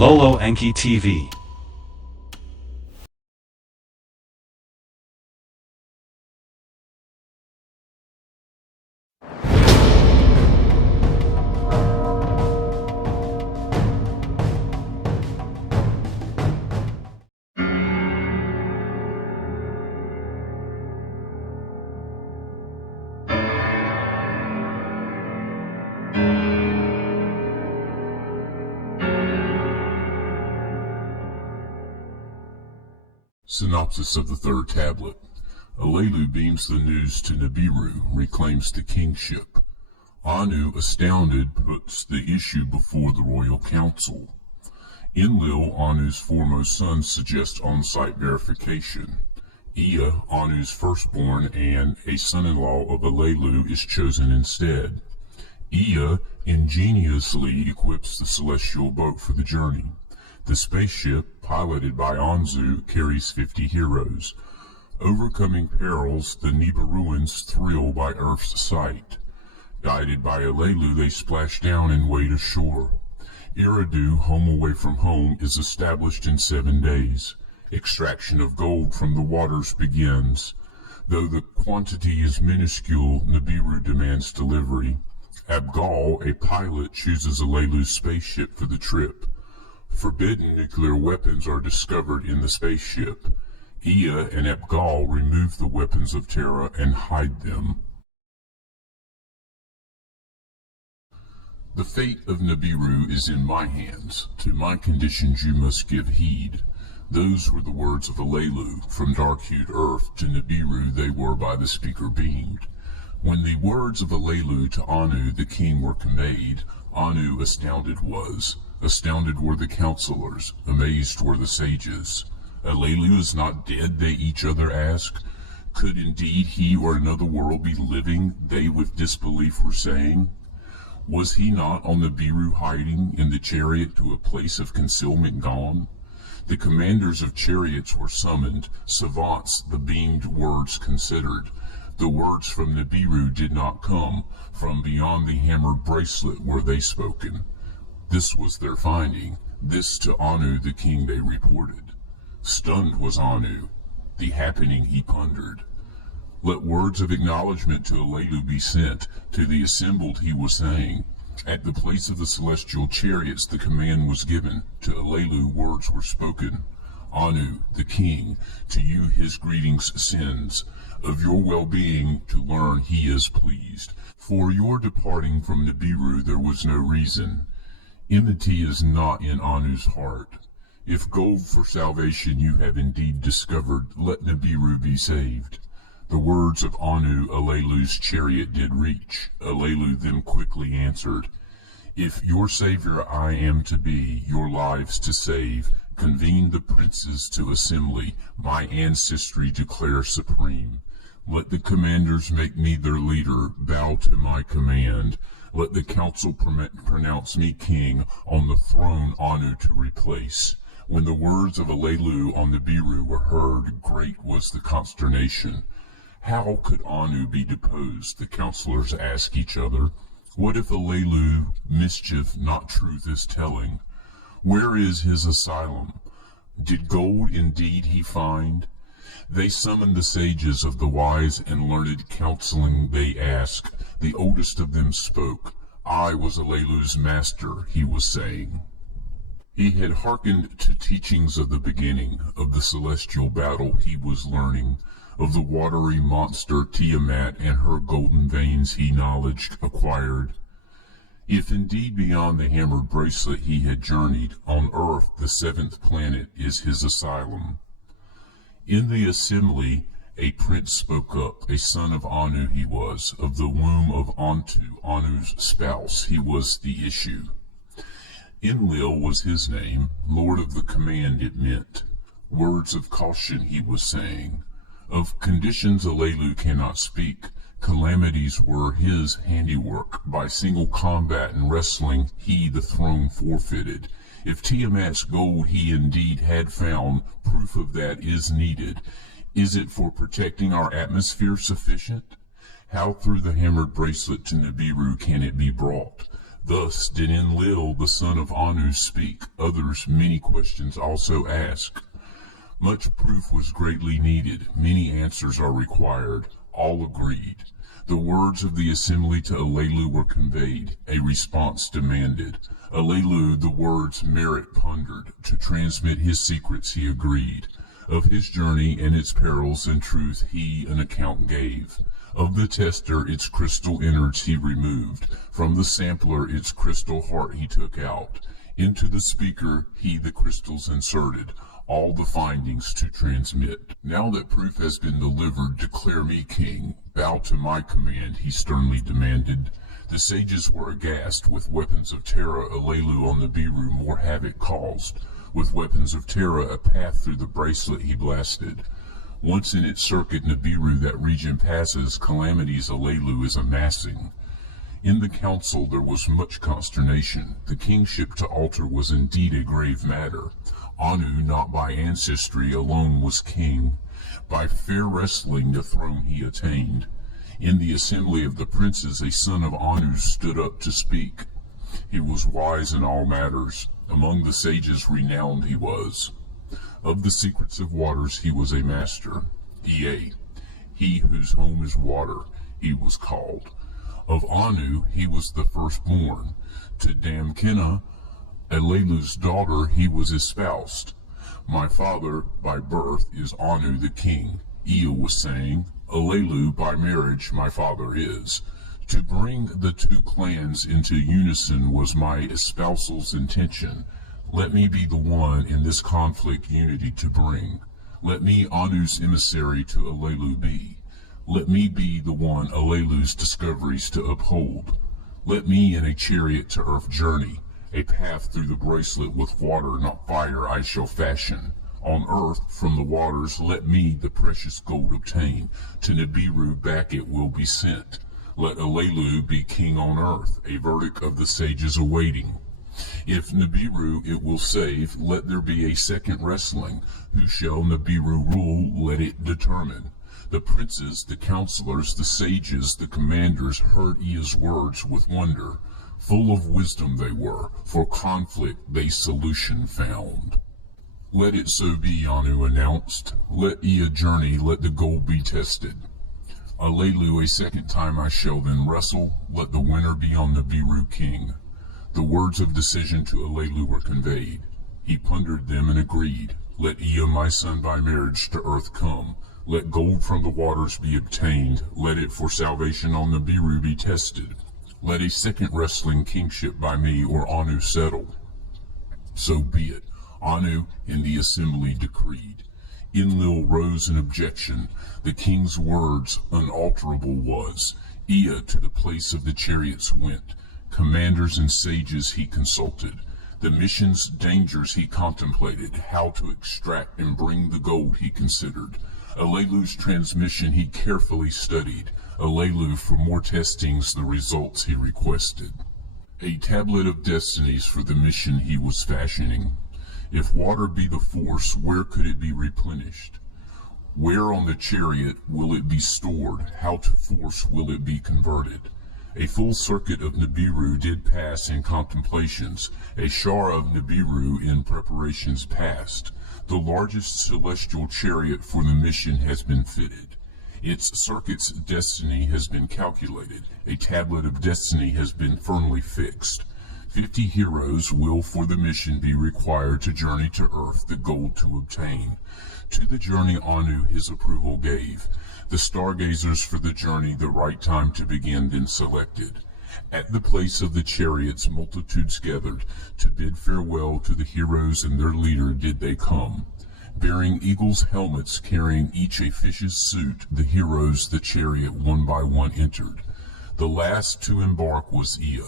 Lolo Enki TV. Synopsis of the third tablet. Alelu beams the news to Nibiru, reclaims the kingship. Anu, astounded, puts the issue before the royal council. Enlil, Anu's foremost son, suggests on-site verification. Ea, Anu's firstborn and a son-in-law of Alelu, is chosen instead. Ea ingeniously equips the celestial boat for the journey. The spaceship, piloted by Anzu, carries 50 heroes. Overcoming perils, the Nibiruans thrill by Earth's sight. Guided by Alelu, they splash down and wade ashore. Eridu, home away from home, is established in 7 days. Extraction of gold from the waters begins. Though the quantity is minuscule, Nibiru demands delivery. Abgal, a pilot, chooses Alelu's spaceship for the trip. Forbidden nuclear weapons are discovered in the spaceship. Ea and Abgal remove the weapons of Terra and hide them. The fate of Nibiru is in my hands. To my conditions you must give heed. Those were the words of Alelu. From dark-hued earth to Nibiru they were by the speaker beamed. When the words of Alelu to Anu the king were conveyed, Anu astounded was. Astounded were the counselors, amazed were the sages. Alelu is not dead, they each other asked. Could indeed he or another world be living, they with disbelief were saying? Was he not on the Nibiru hiding, in the chariot to a place of concealment gone? The commanders of chariots were summoned, savants the beamed words considered. The words from Nibiru did not come, from beyond the hammered bracelet were they spoken. This was their finding, this to Anu the king they reported. Stunned was Anu, the happening he pondered. Let words of acknowledgment to Alelu be sent, to the assembled he was saying. At the place of the celestial chariots the command was given, to Alelu words were spoken. Anu, the king, to you his greetings sends. Of your well-being to learn he is pleased. For your departing from Nibiru there was no reason. Enmity is not in Anu's heart. If gold for salvation you have indeed discovered, let Nibiru be saved. The words of Anu Alelu's chariot did reach. Alelu then quickly answered, If your savior I am to be, your lives to save, convene the princes to assembly, my ancestry declare supreme. Let the commanders make me their leader, bow to my command. Let the council pronounce me king, on the throne Anu to replace. When the words of Alelu on Nibiru were heard, great was the consternation. How could Anu be deposed? The counselors asked each other. What if Alelu mischief, not truth, is telling? Where is his asylum? Did gold indeed he find? They summoned the sages of the wise and learned counseling they asked. The oldest of them spoke. I was Alelu's master, he was saying. He had hearkened to teachings of the beginning, of the celestial battle he was learning, of the watery monster Tiamat and her golden veins he knowledge acquired. If indeed beyond the hammered bracelet he had journeyed, on earth the 7th planet is his asylum. In the assembly a prince spoke up, a son of Anu he was, of the womb of Antu, Anu's spouse, he was the issue. Enlil was his name, lord of the command it meant. Words of caution he was saying. Of conditions Alelu cannot speak, calamities were his handiwork, by single combat and wrestling he the throne forfeited. If Tiamat's gold he indeed had found, proof of that is needed. Is it for protecting our atmosphere sufficient? How through the hammered bracelet to Nibiru can it be brought? Thus did Enlil the son of Anu speak. Others many questions also ask. Much proof was greatly needed. Many answers are required. All agreed. The words of the assembly to Alelu were conveyed. A response demanded. Alelu the words Merit pondered. To transmit his secrets he agreed. Of his journey and its perils and truth he an account gave. Of the tester its crystal innards he removed. From the sampler its crystal heart he took out. Into the speaker he the crystals inserted. All the findings to transmit. Now that proof has been delivered, declare me king. Bow to my command, he sternly demanded. The sages were aghast. With weapons of terror, Alelu on Nibiru more havoc caused. With weapons of terror, a path through the bracelet he blasted. Once in its circuit, Nibiru, that region passes, calamities Alelu is amassing. In the council there was much consternation. The kingship to alter was indeed a grave matter. Anu, not by ancestry alone, was king. By fair wrestling the throne he attained. In the assembly of the princes a son of Anu stood up to speak. He was wise in all matters. Among the sages renowned he was. Of the secrets of waters he was a master. Ea, he whose home is water, he was called. Of Anu he was the firstborn. To Damkina, Alelu's daughter, he was espoused. My father by birth is Anu the king. Ea was saying, Alelu by marriage my father is. To bring the two clans into unison was my espousal's intention. Let me be the one in this conflict unity to bring. Let me Anu's emissary to Alelu be. Let me be the one Alelu's discoveries to uphold. Let me in a chariot to earth journey. A path through the bracelet with water, not fire, I shall fashion. On earth, from the waters, let me the precious gold obtain. To Nibiru back it will be sent. Let Alelu be king on earth, a verdict of the sages awaiting. If Nibiru it will save, let there be a second wrestling. Who shall Nibiru rule, let it determine. The princes, the counselors, the sages, the commanders heard Ea's words with wonder. Full of wisdom they were, for conflict they solution found. Let it so be, Anu announced. Let Ea journey, let the gold be tested. Alelu a second time I shall then wrestle, let the winner be on Nibiru king. The words of decision to Alelu were conveyed. He pondered them and agreed. Let Ea my son by marriage to earth come. Let gold from the waters be obtained. Let it for salvation on Nibiru be tested. Let a second wrestling kingship by me or Anu settle. So be it. Anu in the assembly decreed. Enlil rose in objection. The king's words unalterable was. Ea to the place of the chariots went. Commanders and sages he consulted. The mission's dangers he contemplated. How to extract and bring the gold he considered. Alelu's transmission he carefully studied. Alelu for more testings the results he requested. A tablet of destinies for the mission he was fashioning. If water be the force, where could it be replenished? Where on the chariot will it be stored? How to force will it be converted? A full circuit of Nibiru did pass in contemplations, a shar of Nibiru in preparations past. The largest celestial chariot for the mission has been fitted. Its circuit's destiny has been calculated. A tablet of destiny has been firmly fixed. 50 heroes will for the mission be required to journey to earth the gold to obtain. To the journey Anu his approval gave. The stargazers for the journey the right time to begin then selected. At the place of the chariots multitudes gathered. To bid farewell to the heroes and their leader did they come. Bearing eagles' helmets, carrying each a fish's suit, the heroes the chariot one by one entered. The last to embark was Ea.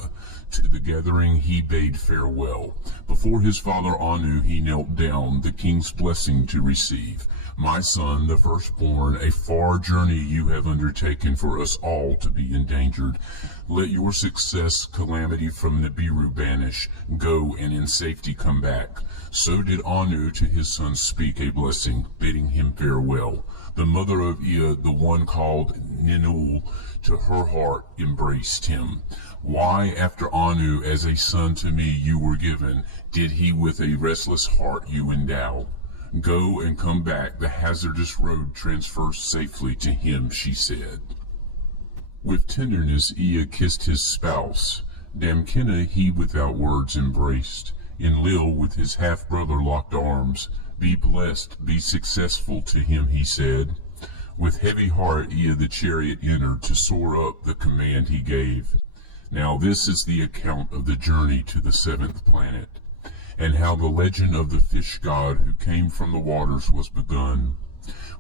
To the gathering he bade farewell. Before his father Anu he knelt down, the king's blessing to receive. My son, the firstborn, a far journey you have undertaken for us all to be endangered. Let your success calamity from Nibiru banish. Go and in safety come back. So did Anu to his son speak a blessing, bidding him farewell. The mother of Ea, the one called Ninul, to her heart embraced him. Why, after Anu as a son to me you were given, did he with a restless heart you endow? Go and come back, the hazardous road transfers safely to him, she said. With tenderness Ea kissed his spouse. Damkina he without words embraced. Enlil with his half-brother locked arms. Be blessed, be successful, to him he said. With heavy heart Ea the chariot entered to soar up the command he gave. Now this is the account of the journey to the 7th planet, and how the legend of the fish god who came from the waters was begun.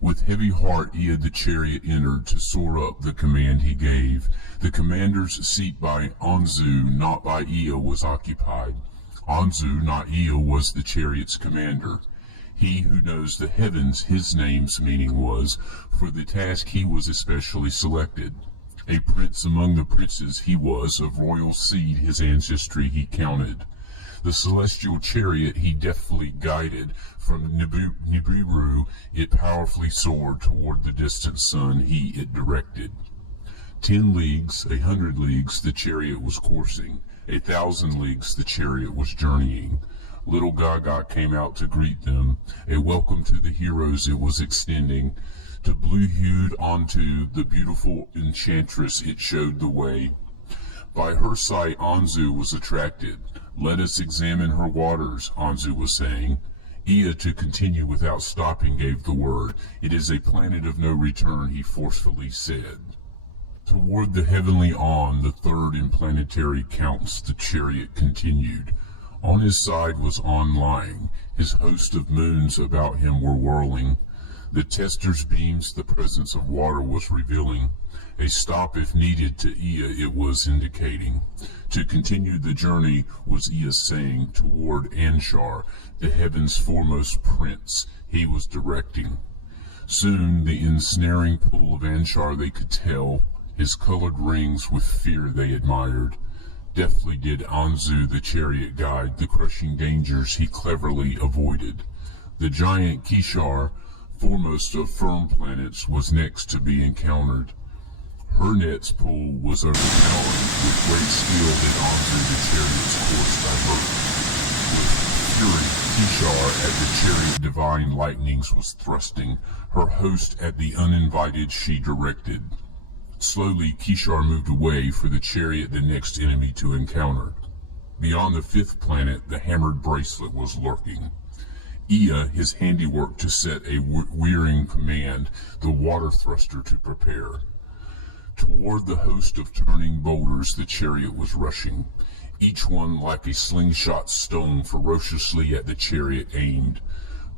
With heavy heart Ea the chariot entered to soar up the command he gave. The commander's seat by Anzu, not by Ea, was occupied. Anzu, not Ea, was the chariot's commander. He who knows the heavens, his name's meaning was, for the task he was especially selected. A prince among the princes he was, of royal seed his ancestry he counted. The celestial chariot he deftly guided. From Nibiru it powerfully soared toward the distant sun it directed. 10 leagues, 100 leagues the chariot was coursing. 1,000 leagues the chariot was journeying. Little Gaga came out to greet them. A welcome to the heroes it was extending. To blue-hued Antu, the beautiful enchantress, it showed the way. By her sight Anzu was attracted. Let us examine her waters, Anzu was saying. Ea, to continue without stopping, gave the word. It is a planet of no return, he forcefully said. Toward the heavenly On, the third in planetary counts, the chariot continued. On his side was On lying. His host of moons about him were whirling. The tester's beams the presence of water was revealing. A stop if needed to Ea it was indicating. To continue the journey was Ea saying, toward Anshar, the heaven's foremost prince, he was directing. Soon the ensnaring pool of Anshar they could tell, his colored rings with fear they admired. Deftly did Anzu the chariot guide, the crushing dangers he cleverly avoided. The giant Kishar, foremost of firm planets, was next to be encountered. Her net's pull was overpowering. With great skill did Anzu the chariot's course divert. With fury, Kishar at the chariot divine lightnings was thrusting. Her host at the uninvited she directed. Slowly Kishar moved away, for the chariot the next enemy to encounter. Beyond the 5th planet the hammered bracelet was lurking. Ea, his handiwork to set a wearing command, the water thruster to prepare. Toward the host of turning boulders the chariot was rushing, each one like a slingshot stone ferociously at the chariot aimed.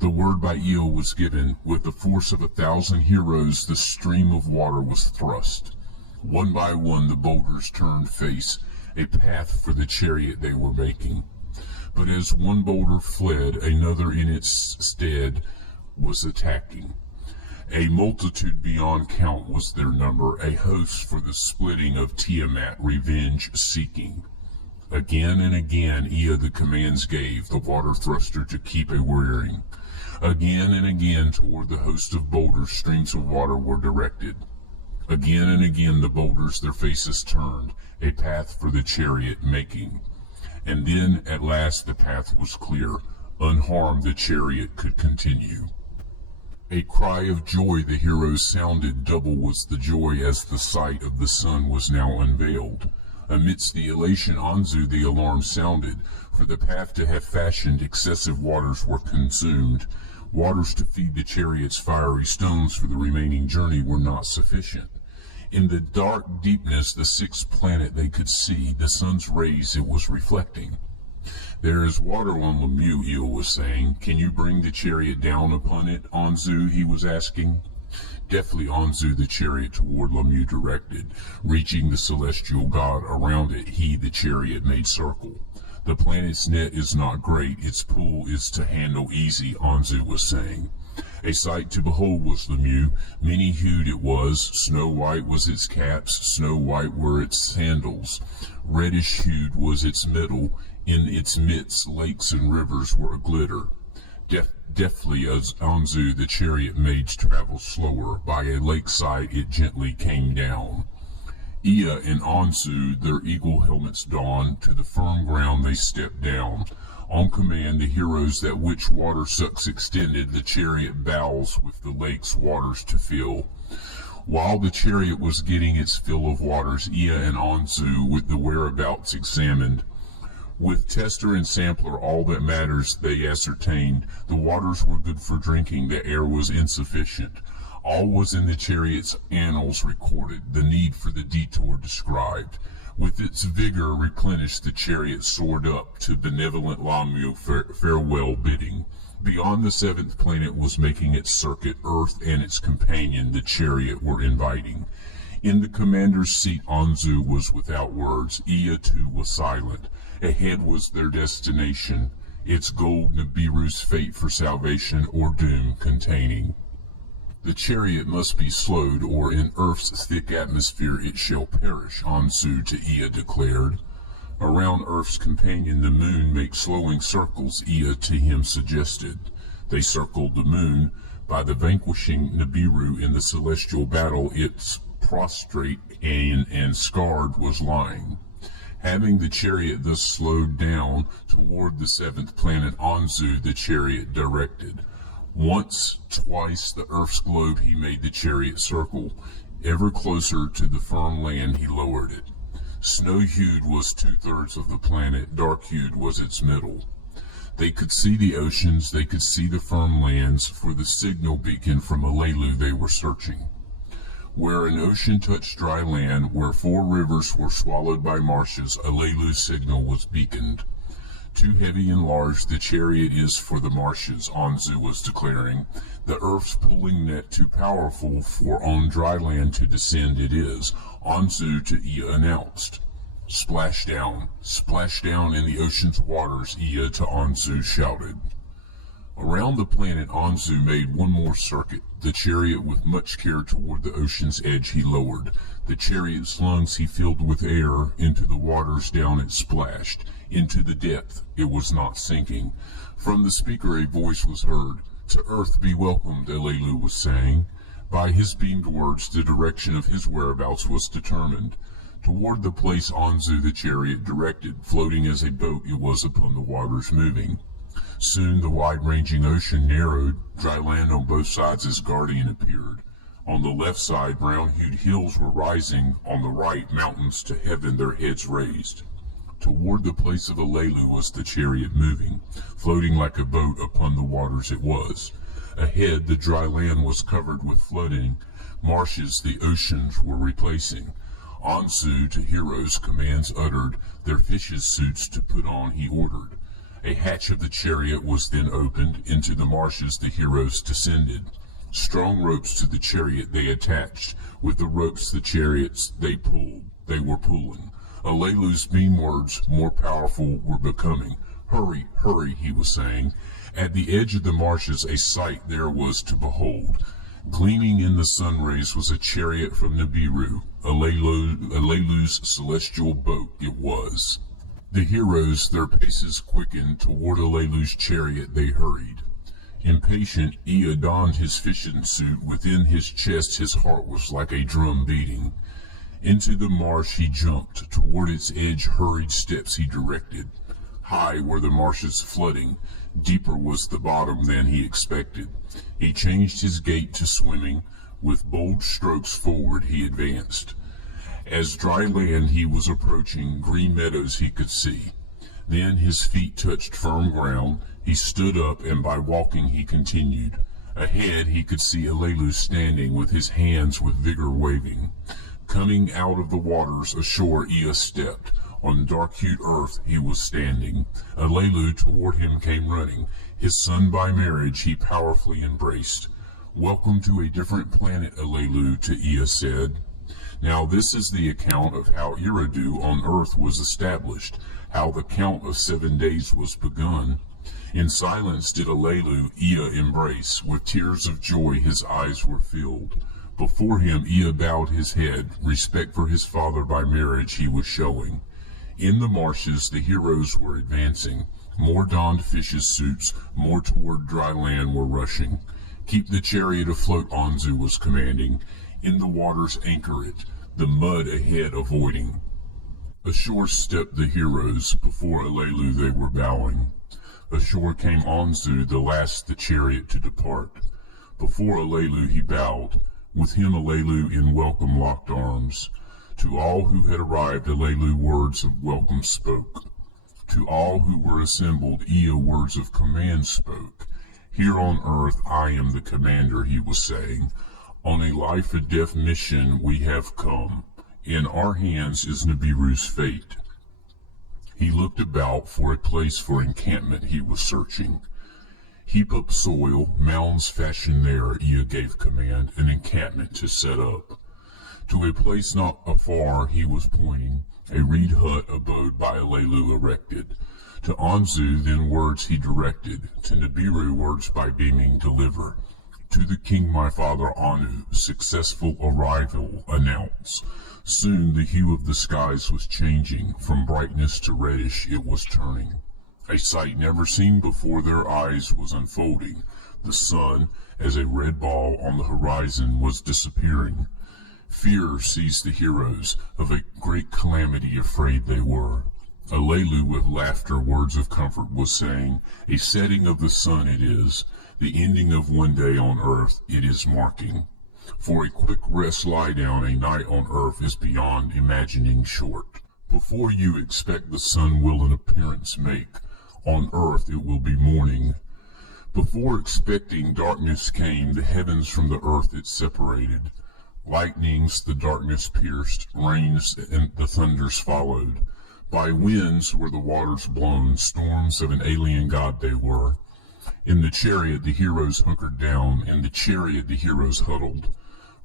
The word by Ea was given. With the force of 1,000 heroes the stream of water was thrust. One by one the boulders turned face, a path for the chariot they were making. But as one boulder fled, another in its stead was attacking. A multitude beyond count was their number, a host for the splitting of Tiamat, revenge seeking. Again and again Ea the commands gave, the water thruster to keep a wearing. Again and again toward the host of boulders streams of water were directed. Again and again the boulders their faces turned, a path for the chariot making. And then at last the path was clear. Unharmed the chariot could continue. A cry of joy the heroes sounded, double was the joy as the sight of the sun was now unveiled. Amidst the elation Anzu the alarm sounded, for the path to have fashioned excessive waters were consumed. Waters to feed the chariot's fiery stones for the remaining journey were not sufficient. In the dark deepness the 6th planet they could see, the sun's rays it was reflecting. There is water on Lemieux, Ea was saying. Can you bring the chariot down upon it, Anzu, he was asking. Deftly Anzu the chariot toward Lemieux directed. Reaching the celestial god, around it he the chariot made circle. The planet's net is not great, its pool is to handle easy, Anzu was saying. A sight to behold was Lemieux, many-hued it was, snow white was its caps, snow white were its sandals, reddish-hued was its middle, in its midst lakes and rivers were a glitter. Deftly as Anzu the chariot maids traveled slower, by a lakeside it gently came down. Ea and Anzu, their eagle helmets donned, to the firm ground they stepped down. On command, the heroes that which water sucks extended, the chariot bows with the lake's waters to fill. While the chariot was getting its fill of waters, Ea and Anzu with the whereabouts examined. With tester and sampler, all that matters they ascertained. The waters were good for drinking, the air was insufficient. All was in the chariot's annals recorded, the need for the detour described. With its vigor replenished, the chariot soared up to benevolent Lamu farewell bidding. Beyond the seventh planet was making its circuit, Earth and its companion, the chariot, were inviting. In the commander's seat, Anzu was without words. Ea too was silent. Ahead was their destination, its goal Nibiru's fate for salvation or doom containing. The chariot must be slowed, or in Earth's thick atmosphere it shall perish, Anzu to Ea declared. Around Earth's companion the moon makes slowing circles, Ea to him suggested. They circled the moon. By the vanquishing Nibiru in the celestial battle, its prostrate and scarred was lying. Having the chariot thus slowed down toward the seventh planet, Anzu the chariot directed. Once, twice, the Earth's globe he made the chariot circle. Ever closer to the firm land he lowered it. Snow-hued was 2/3 of the planet, dark-hued was its middle. They could see the oceans, they could see the firm lands. For the signal beacon from Alelu they were searching. Where an ocean touched dry land, where 4 rivers were swallowed by marshes, Alelu's signal was beaconed. Too heavy and large the chariot is for the marshes, Anzu was declaring. The Earth's pulling net too powerful for on dry land to descend it is, Anzu to Ea announced. Splash down in the ocean's waters, Ea to Anzu shouted. Around the planet, Anzu made one more circuit. The chariot with much care toward the ocean's edge he lowered. The chariot's lungs he filled with air. Into the waters down it splashed. Into the depth it was not sinking. From the speaker a voice was heard. To Earth be welcomed, Alelu was saying. By his beamed words the direction of his whereabouts was determined. Toward the place Anzu the chariot directed, floating as a boat it was upon the waters moving. Soon the wide-ranging ocean narrowed. Dry land on both sides as guardian appeared. On the left side brown-hued hills were rising. On the right mountains to heaven their heads raised. Toward the place of Alelu was the chariot moving, floating like a boat upon the waters it was. Ahead the dry land was covered with flooding marshes the oceans were replacing. Anzu to heroes commands uttered, their fishes' suits to put on he ordered. A hatch of the chariot was then opened, into the marshes the heroes descended. Strong ropes to the chariot they attached, with the ropes the chariots they were pulling. Alelu's beam words, more powerful, were becoming. Hurry, hurry, he was saying. At the edge of the marshes a sight there was to behold. Gleaming in the sun rays was a chariot from Nibiru. Alelu's celestial boat it was. The heroes, their paces quickened, toward Alelu's chariot they hurried. Impatient, Ea donned his fishing suit. Within his chest his heart was like a drum beating. Into the marsh he jumped. Toward its edge hurried steps he directed. High were the marshes flooding. Deeper was the bottom than he expected. He changed his gait to swimming. With bold strokes forward he advanced. As dry land he was approaching, green meadows he could see. Then his feet touched firm ground. He stood up, and by walking he continued. Ahead he could see Alelu standing, with his hands with vigor waving. Coming out of the waters, ashore Ea stepped. On dark-hued earth he was standing. Alelu toward him came running. His son by marriage he powerfully embraced. Welcome to a different planet, Alelu, to Ea said. Now this is the account of how Eridu on earth was established, how the count of 7 days was begun. In silence did Alelu Ea embrace. With tears of joy his eyes were filled. Before him Ea bowed his head. Respect for his father by marriage he was showing. In the marshes the heroes were advancing. More donned fishes' suits, more toward dry land were rushing. Keep the chariot afloat, Anzu was commanding. In the waters anchor it, the mud ahead avoiding. Ashore stepped the heroes, before Alelu they were bowing. Ashore came Anzu, the last the chariot to depart. Before Alelu he bowed, with him Alelu in welcome locked arms. To all who had arrived Alelu words of welcome spoke. To all who were assembled Ea words of command spoke. Here on earth I am the commander, he was saying. On a life-or-death mission we have come. In our hands is Nibiru's fate. He looked about for a place for encampment he was searching. Heap up soil, mounds fashioned there, Ea gave command, an encampment to set up. To a place not afar he was pointing, a reed hut abode by Alelu erected. To Anzu then words he directed, to Nibiru words by beaming deliver. To the king my father Anu, successful arrival announce. Soon the hue of the skies was changing, from brightness to reddish it was turning. A sight never seen before their eyes was unfolding. The sun, as a red ball on the horizon, was disappearing. Fear seized the heroes, of a great calamity afraid they were. Alelu with laughter words of comfort was saying, a setting of the sun it is, the ending of one day on earth it is marking. For a quick rest lie down, a night on earth is beyond imagining short. Before you expect the sun will an appearance make, on earth it will be morning. Before expecting darkness came, the heavens from the earth it separated. Lightnings the darkness pierced, rains and the thunders followed. By winds were the waters blown, storms of an alien god they were. In the chariot the heroes hunkered down, in the chariot the heroes huddled.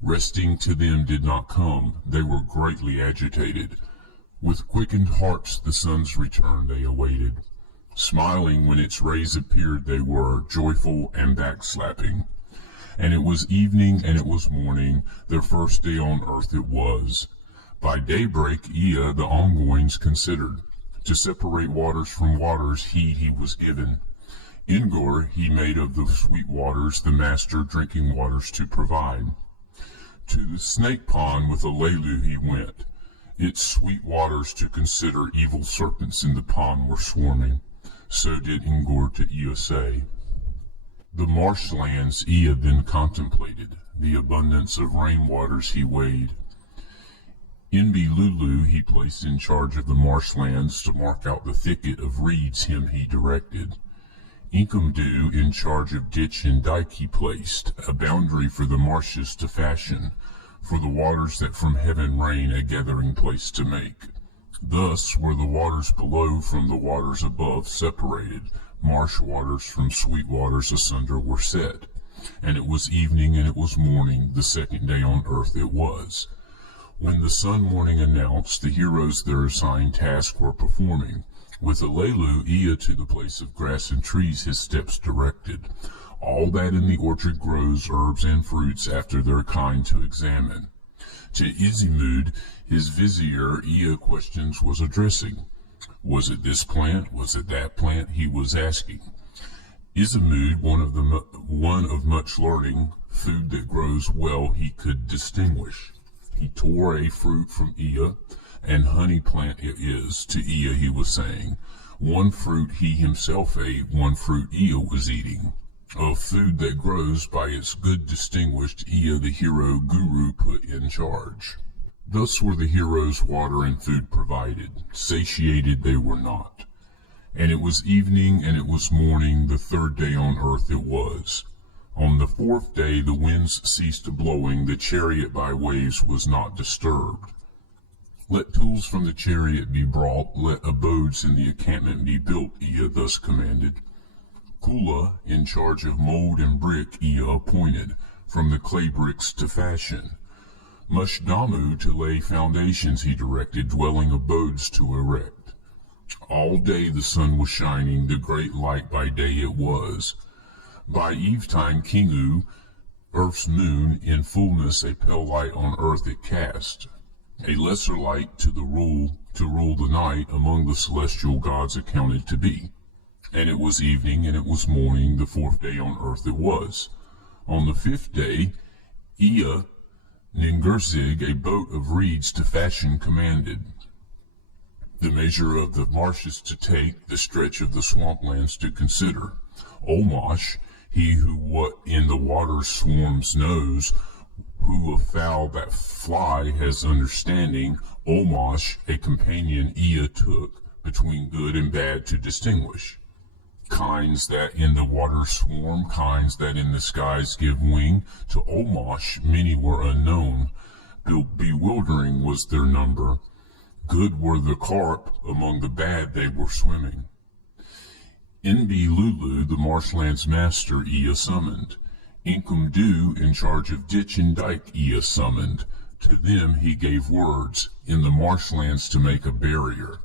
Resting to them did not come, they were greatly agitated. With quickened hearts the sun's return they awaited. Smiling when its rays appeared they were, joyful and backslapping. And it was evening and it was morning, their first day on earth it was. By daybreak Ea the ongoings considered. To separate waters from waters he was given. Ingor he made of the sweet waters, the master drinking waters to provide. To the snake pond with Alelu he went, its sweet waters to consider. Evil serpents in the pond were swarming. So did Ingor to Ea say. The marshlands Ea then contemplated, the abundance of rainwaters he weighed. Lulu he placed in charge of the marshlands, to mark out the thicket of reeds him he directed. Inkumdu in charge of ditch and dike he placed, a boundary for the marshes to fashion, for the waters that from heaven rain a gathering place to make. Thus were the waters below from the waters above separated, marsh waters from sweet waters asunder were set. And it was evening and it was morning, the second day on earth it was. When the sun morning announced, the heroes their assigned task were performing. With Alelu, Ea to the place of grass and trees his steps directed. All that in the orchard grows, herbs and fruits, after their kind to examine. To Izimud, his vizier, Ea questions was addressing. Was it this plant? Was it that plant? He was asking. Izimud, one of much learning, food that grows well he could distinguish. He tore a fruit from Ea, and honey plant it is, to Ea he was saying. One fruit he himself ate, one fruit Ea was eating. Of food that grows by its good distinguished, Ea the hero guru put in charge. Thus were the heroes water and food provided, satiated they were not. And it was evening and it was morning, the third day on earth it was. On the fourth day the winds ceased blowing, the chariot by waves was not disturbed. Let tools from the chariot be brought, let abodes in the encampment be built, Ea thus commanded. Kula, in charge of mold and brick, Ea appointed, from the clay bricks to fashion. Mushdamu to lay foundations he directed, dwelling abodes to erect. All day the sun was shining, the great light by day it was. By evetime Kingu, earth's moon, in fullness a pale light on earth it cast. A lesser light to rule the night among the celestial gods accounted to be. And it was evening, and it was morning, the 4th day on earth it was. On the 5th day, Ea Ningersig, a boat of reeds to fashion, commanded. The measure of the marshes to take, the stretch of the swamplands to consider. Olmosh, he who what in the water swarms knows, who of fowl that fly has understanding. Olmosh, a companion Ea took, between good and bad to distinguish. Kinds that in the water swarm, kinds that in the skies give wing. To Olmosh many were unknown, bewildering was their number. Good were the carp, among the bad they were swimming. Enbi Lulu, the marshland's master, Ea summoned. Enkumdu, in charge of ditch and dike, Ea summoned. To them he gave words, in the marshlands to make a barrier.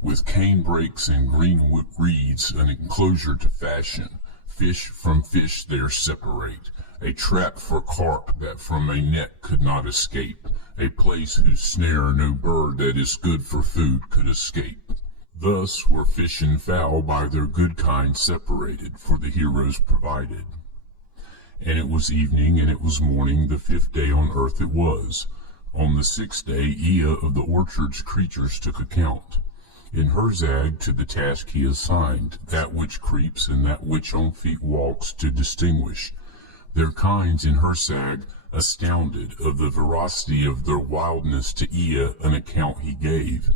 With cane brakes and green reeds, an enclosure to fashion. Fish from fish there separate. A trap for carp that from a net could not escape. A place whose snare no bird that is good for food could escape. Thus were fish and fowl by their good kind separated, for the heroes provided. And it was evening, and it was morning, the 5th day on earth it was. On the 6th day Ea of the orchard's creatures took account. In Herzag to the task he assigned, that which creeps and that which on feet walks to distinguish. Their kinds in Herzag, astounded of the veracity of their wildness, to Ea an account he gave.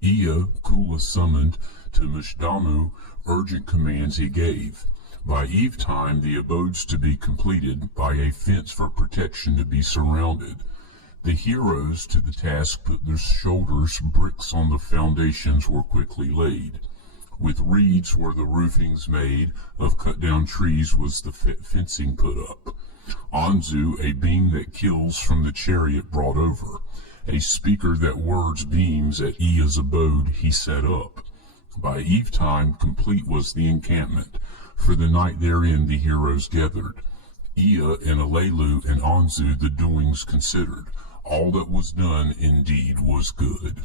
Ea Kula summoned, to Mushdamu urgent commands he gave. By eve time the abodes to be completed, by a fence for protection to be surrounded. The heroes to the task put their shoulders, bricks on the foundations were quickly laid. With reeds were the roofings made, of cut down trees was the fencing put up. Anzu, a beam that kills, from the chariot brought over. A speaker that words beams at Ea's abode he set up. By eve time complete was the encampment. For the night therein the heroes gathered. Ea and Alelu and Anzu the doings considered. All that was done indeed was good.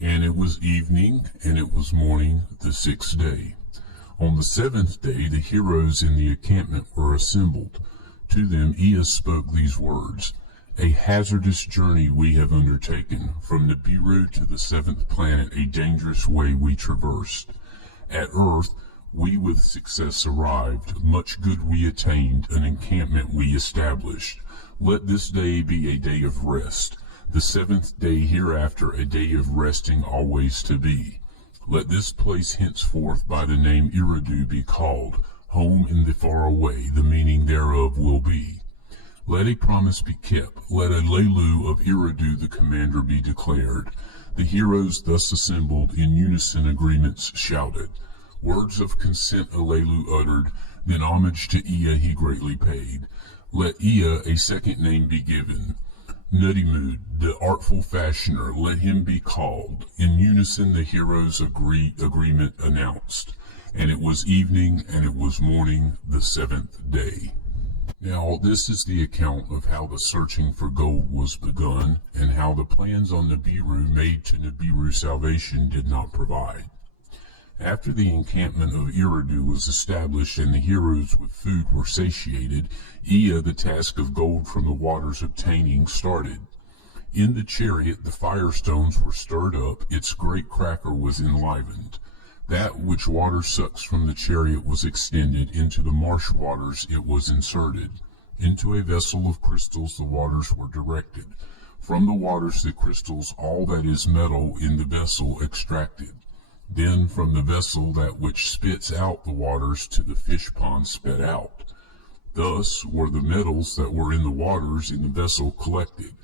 And it was evening, and it was morning, the 6th day. On the 7th day the heroes in the encampment were assembled. To them Ea spoke these words. A hazardous journey we have undertaken. From Nibiru to the 7th planet a dangerous way we traversed. At earth we with success arrived. Much good we attained, an encampment we established. Let this day be a day of rest, the 7th day hereafter a day of resting always to be. Let this place henceforth by the name Eridu be called, home in the far away, the meaning thereof will be. Let a promise be kept, let a Lelu of Eridu the commander be declared. The heroes thus assembled in unison agreements shouted. Words of consent Alelu uttered, then homage to Ea he greatly paid. Let Ea a second name be given. Nudimmud, the artful fashioner, let him be called. In unison the heroes agreement announced. And it was evening, and it was morning, the 7th day. Now this is the account of how the searching for gold was begun, and how the plans on Nibiru made to Nibiru salvation did not provide. After the encampment of Eridu was established and the heroes with food were satiated, Ea the task of gold from the waters obtaining started. In the chariot the firestones were stirred up, its great cracker was enlivened. That which water sucks from the chariot was extended, into the marsh waters it was inserted. Into a vessel of crystals the waters were directed. From the waters the crystals all that is metal in the vessel extracted. Then from the vessel that which spits out the waters to the fish pond sped out. Thus were the metals that were in the waters in the vessel collected.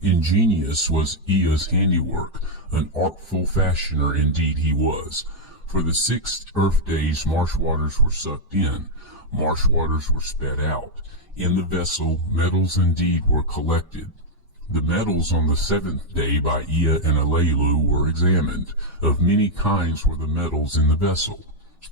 Ingenious was Ea's handiwork, an artful fashioner indeed he was. For the 6 earth days marsh waters were sucked in, marsh waters were sped out. In the vessel metals indeed were collected. The metals on the 7th day by Ea and Alelu were examined. Of many kinds were the metals in the vessel.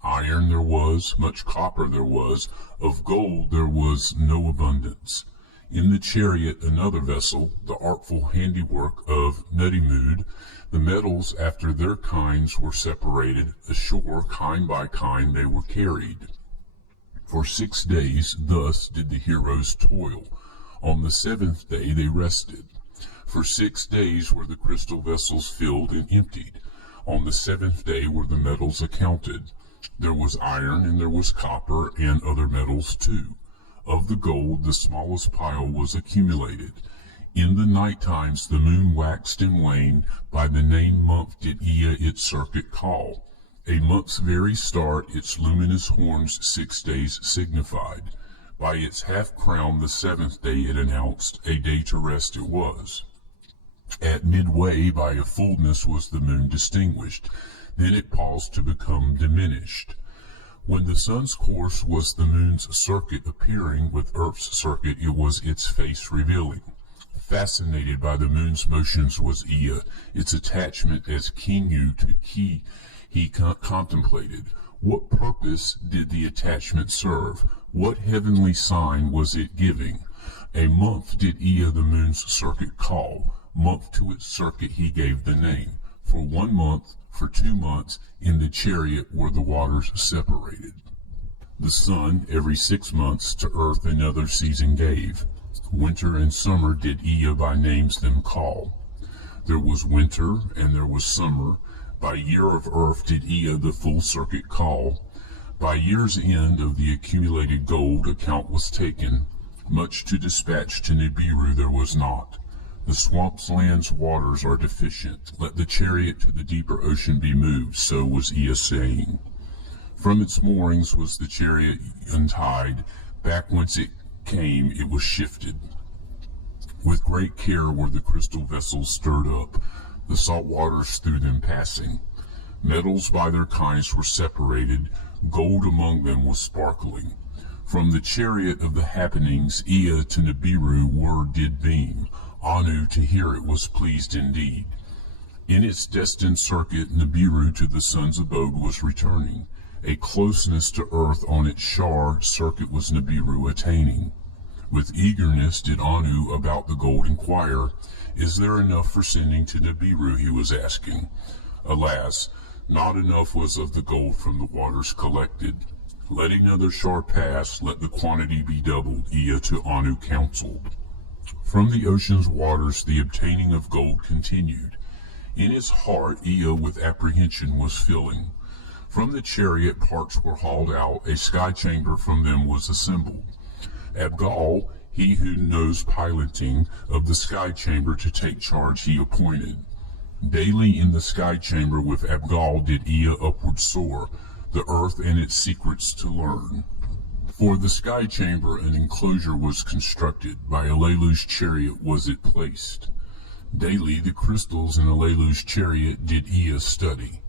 Iron there was, much copper there was, of gold there was no abundance. In the chariot another vessel, the artful handiwork of Nudimmud. The metals after their kinds were separated, ashore kind by kind they were carried. For 6 days thus did the heroes toil. On the 7th day they rested. For 6 days were the crystal vessels filled and emptied. On the 7th day were the metals accounted. There was iron and there was copper and other metals too. Of the gold the smallest pile was accumulated. In the night times the moon waxed and waned. By the name month did Ea its circuit call. A month's very start its luminous horns 6 days signified. By its half crown the 7th day it announced, a day to rest it was. At midway by a fullness was the moon distinguished. Then it paused to become diminished. When the sun's course was the moon's circuit appearing, with earth's circuit it was its face revealing. Fascinated by the moon's motions was Ea, its attachment as Kingu to Ki he contemplated. What purpose did the attachment serve? What heavenly sign was it giving? A month did Ea the moon's circuit call. Month to its circuit he gave the name. For 1 month, for 2 months, in the chariot were the waters separated. The sun every 6 months to earth another season gave. Winter and summer did Ea by names them call. There was winter and there was summer. By year of earth did Ea the full circuit call. By year's end of the accumulated gold account was taken. Much to dispatch to Nibiru there was not. The swamp's land's waters are deficient. Let the chariot to the deeper ocean be moved, so was Ea saying. From its moorings was the chariot untied. Back whence it came it was shifted. With great care were the crystal vessels stirred up, the salt waters through them passing. Metals by their kinds were separated, gold among them was sparkling. From the chariot of the happenings Ea to Nibiru word did beam. Anu to hear it was pleased indeed. In its destined circuit Nibiru to the sun's abode was returning. A closeness to earth on its Shar circuit was Nibiru attaining. With eagerness did Anu about the gold inquire. Is there enough for sending to Nibiru, he was asking. Alas, not enough was of the gold from the waters collected. Letting another Shar pass, let the quantity be doubled, Ea to Anu counseled. From the ocean's waters the obtaining of gold continued. In his heart Ea with apprehension was filling. From the chariot parts were hauled out, a sky chamber from them was assembled. Abgal, he who knows piloting, of the sky chamber to take charge he appointed. Daily in the sky chamber with Abgal did Ea upward soar, the earth and its secrets to learn. For the sky chamber an enclosure was constructed, by Alelu's chariot was it placed. Daily the crystals in Alelu's chariot did Ea study.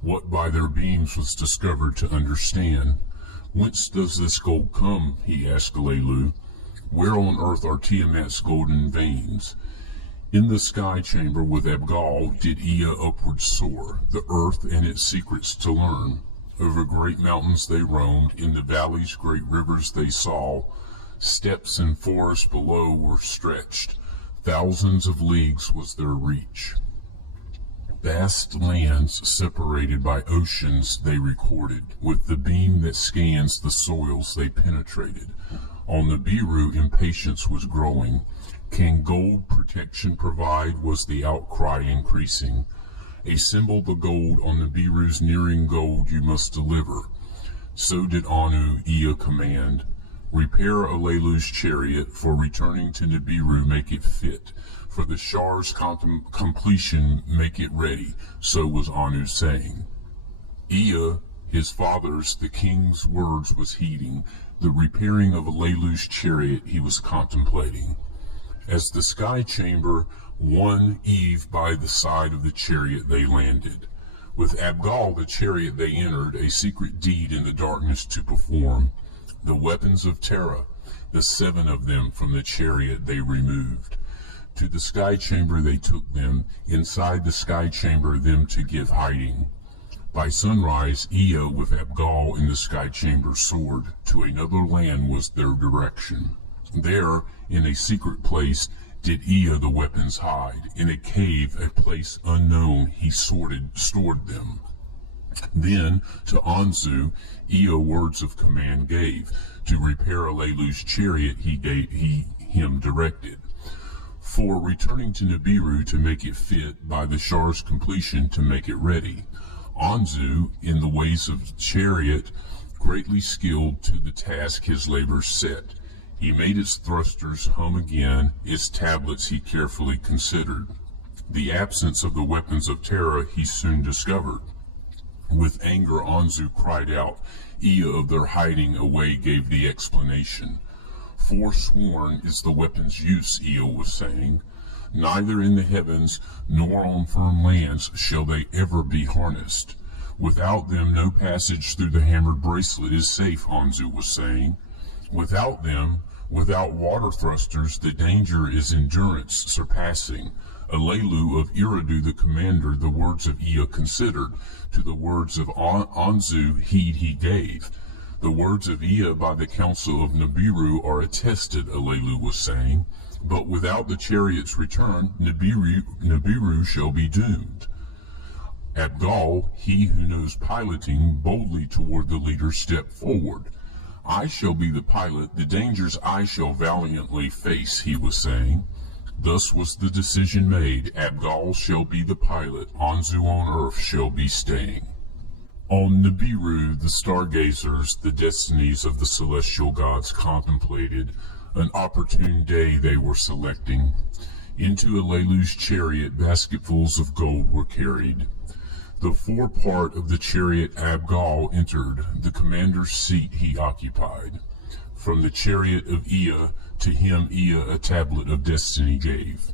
What by their beams was discovered to understand. Whence does this gold come, he asked Alelu. Where on earth are Tiamat's golden veins? In the sky chamber with Abgal did Ea upward soar, the earth and its secrets to learn. Over great mountains they roamed, in the valleys great rivers they saw. Steppes and forests below were stretched, thousands of leagues was their reach. Vast lands separated by oceans they recorded, with the beam that scans the soils they penetrated. On the Nibiru impatience was growing. Can gold protection provide, was the outcry increasing. Assemble the gold on the Nibiru's nearing gold you must deliver. So did Anu Ea command. Repair Alelu's chariot, for returning to Nibiru make it fit. For the Shar's completion make it ready, so was Anu saying. Ea, his father's, the king's words was heeding. The repairing of Alelu's chariot he was contemplating. As the sky chamber one eve by the side of the chariot they landed. With Abgal the chariot they entered, a secret deed in the darkness to perform. The weapons of Terra, the 7 of them from the chariot they removed. To the sky chamber they took them, inside the sky chamber them to give hiding. By sunrise Ea with Abgal in the sky chamber soared, to another land was their direction. There, in a secret place, did Ea the weapons hide. In a cave, a place unknown, he stored them. Then to Anzu Ea words of command gave. To repair Alelu's chariot he him directed. For returning to Nibiru to make it fit, by the Shar's completion to make it ready. Anzu, in the ways of chariot, greatly skilled to the task his labors set. He made its thrusters hum again, its tablets he carefully considered. The absence of the weapons of Terra he soon discovered. With anger Anzu cried out. Ea of their hiding away gave the explanation. Forsworn is the weapon's use, Ea was saying. Neither in the heavens nor on firm lands shall they ever be harnessed. Without them no passage through the hammered bracelet is safe, Anzu was saying. Without them, without water thrusters, the danger is endurance surpassing. Alelu of Eridu the commander the words of Ea considered. To the words of Anzu heed he gave. The words of Ea by the council of Nibiru are attested, Alelu was saying. But without the chariot's return, Nibiru shall be doomed. Abgal, he who knows piloting, boldly toward the leader stepped forward. I shall be the pilot, the dangers I shall valiantly face, he was saying. Thus was the decision made. Abgal shall be the pilot, Anzu on earth shall be staying. On Nibiru, the stargazers, the destinies of the celestial gods contemplated. An opportune day they were selecting. Into Alelu's chariot basketfuls of gold were carried. The forepart of the chariot Abgal entered, the commander's seat he occupied. From the chariot of Ea, to him Ea a tablet of destiny gave.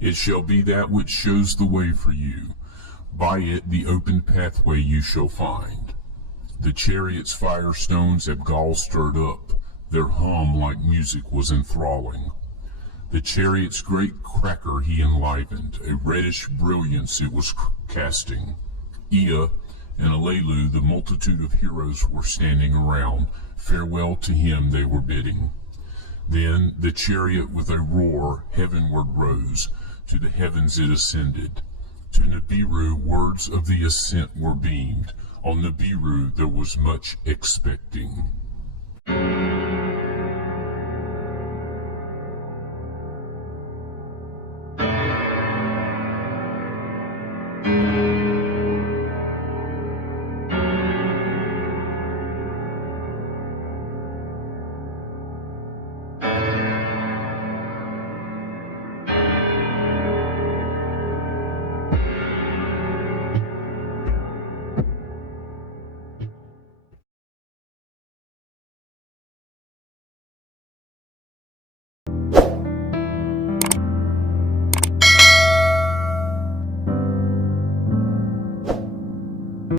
It shall be that which shows the way for you. By it the opened pathway you shall find. The chariot's firestones Abgal stirred up. Their hum like music was enthralling. The chariot's great cracker he enlivened. A reddish brilliance it was casting. Ea and Alelu, the multitude of heroes, were standing around. Farewell to him they were bidding. Then the chariot with a roar heavenward rose. To the heavens it ascended. To Nibiru words of the ascent were beamed. On Nibiru there was much expecting.